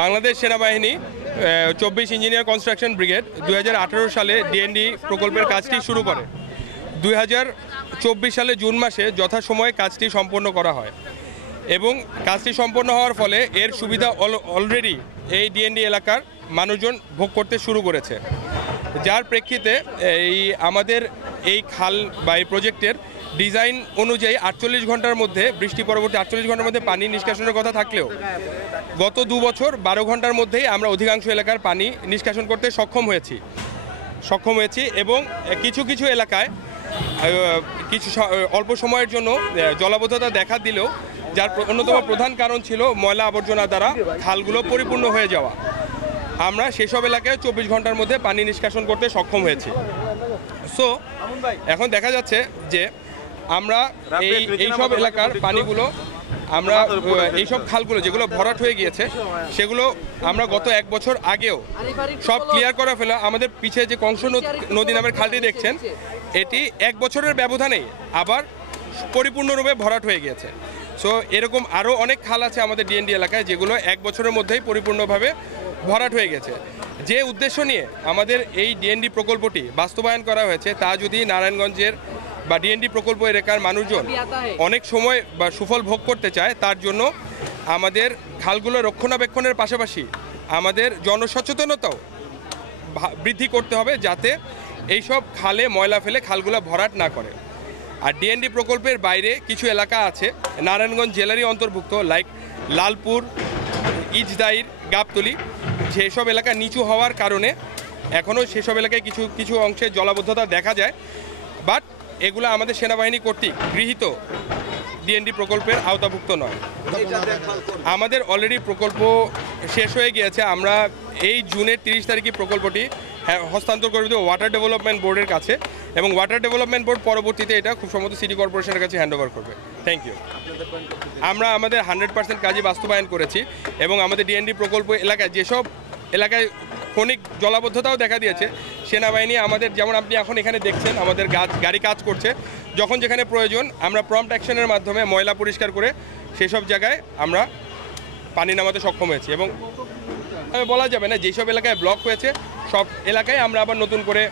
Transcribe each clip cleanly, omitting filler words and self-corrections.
বাংলাদেশ সেনাবাহিনী 24 engineer construction brigade 2018 সালে DND প্রকল্পের কাজটি শুরু করে। 2024 সালে জুন মাসে যথাসময়ে কাজটি সম্পন্ন করা হয় এবং কাজটি সম্পন্ন হওয়ার ফলে এর সুবিধা অলরেডি এই ডিএনডি এলাকার মানুষজন ভোগ করতে শুরু করেছে, যার প্রেক্ষিতে আমাদের এই খাল বা এই প্রজেক্টের ডিজাইন অনুযায়ী 48 ঘন্টার মধ্যে বৃষ্টি পরবর্তী 48 ঘন্টার মধ্যে পানি নিষ্কাশনের কথা থাকলেও গত 2 বছর 12 ঘন্টার মধ্যেই আমরা অধিকাংশ এলাকার পানি নিষ্কাশন করতে সক্ষম হয়েছি এবং কিছু এলাকায় কিছু অল্প সময়ের জন্য জলাবদ্ধতা দেখা দিলেও যার অন্যতম প্রধান কারণ ছিল ময়লা আবর্জনা দ্বারা খালগুলো পরিপূর্ণ হয়ে যাওয়া। আমরা সেসব এলাকায় 24 ঘন্টার মধ্যে পানি নিষ্কাশন করতে সক্ষম হয়েছি। সো এখন দেখা যাচ্ছে যে আমরা এইসব এলাকার পানিগুলো আমরা এইসব খালগুলো যেগুলো ভরাট হয়ে গিয়েছে সেগুলো আমরা গত 1 বছর আগেও সব ক্লিয়ার করা ফেলা। আমাদের পিছিয়ে যে কংস নদী নামের খালটি দেখছেন এটি 1 বছরের ব্যবধানেই আবার পরিপূর্ণরূপে ভরাট হয়ে গিয়েছে। সো এরকম আরও অনেক খাল আছে আমাদের ডিএনডি এলাকায় যেগুলো 1 বছরের মধ্যেই পরিপূর্ণভাবে ভরাট হয়ে গেছে। যে উদ্দেশ্য নিয়ে আমাদের এই ডিএনডি প্রকল্পটি বাস্তবায়ন করা হয়েছে তা যদি নারায়ণগঞ্জের বা ডিএনডি প্রকল্প এলাকার মানুষজন অনেক সময় বা সুফল ভোগ করতে চায়, তার জন্য আমাদের খালগুলো রক্ষণাবেক্ষণের পাশাপাশি আমাদের জনসচেতনতাও বৃদ্ধি করতে হবে যাতে এইসব খালে ময়লা ফেলে খালগুলো ভরাট না করে। আর ডিএনডি প্রকল্পের বাইরে কিছু এলাকা আছে নারায়ণগঞ্জ জেলারই অন্তর্ভুক্ত, লাইক লালপুর, ইজদাইর, গাবতলী, যেসব এলাকা নিচু হওয়ার কারণে এখনও সেসব এলাকায় কিছু অংশে জলাবদ্ধতা দেখা যায়, বাট এগুলো আমাদের সেনাবাহিনী কর্তৃক গৃহীত ডিএনডি প্রকল্পের আওতাভুক্ত নয়। আমাদের অলরেডি প্রকল্প শেষ হয়ে গিয়েছে। আমরা এই জুনের 30 তারিখে প্রকল্পটি হস্তান্তর করে দেব ওয়াটার ডেভেলপমেন্ট বোর্ডের কাছে এবং ওয়াটার ডেভেলপমেন্ট বোর্ড পরবর্তীতে এটা খুব সম্ভবত সিটি কর্পোরেশনের কাছে হ্যান্ড ওভার করবে। Thank you. আমরা আমাদের 100% কাজই বাস্তবায়ন করেছি এবং আমাদের ডিএনডি প্রকল্প এলাকায় যেসব এলাকায় ক্ষণিক জলাবদ্ধতাও দেখা দিয়েছে। সেনাবাহিনী আমাদের, যেমন আপনি এখন এখানে দেখছেন আমাদের গাড়ি কাজ করছে, যখন যেখানে প্রয়োজন আমরা প্রম্পট অ্যাকশনের মাধ্যমে ময়লা পরিষ্কার করে সেসব জায়গায় আমরা পানি নামাতে সক্ষম হয়েছি। এবং বলা যাবে না যেসব এলাকায় ব্লক হয়েছে সব এলাকায় আমরা আবার নতুন করে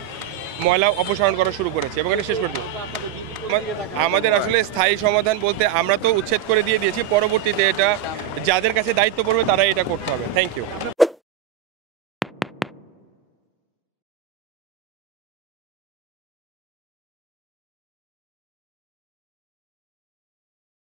ময়লা অপসারণ করা শুরু করেছি এবং এটা শেষ করব। আমাদের আসলে স্থায়ী সমাধান বলতে আমরা তো উচ্ছেদ করে দিয়েছি, পরবর্তীতে এটা যাদের কাছে দায়িত্ব পড়বে তারাই এটা করতে হবে। Thank you.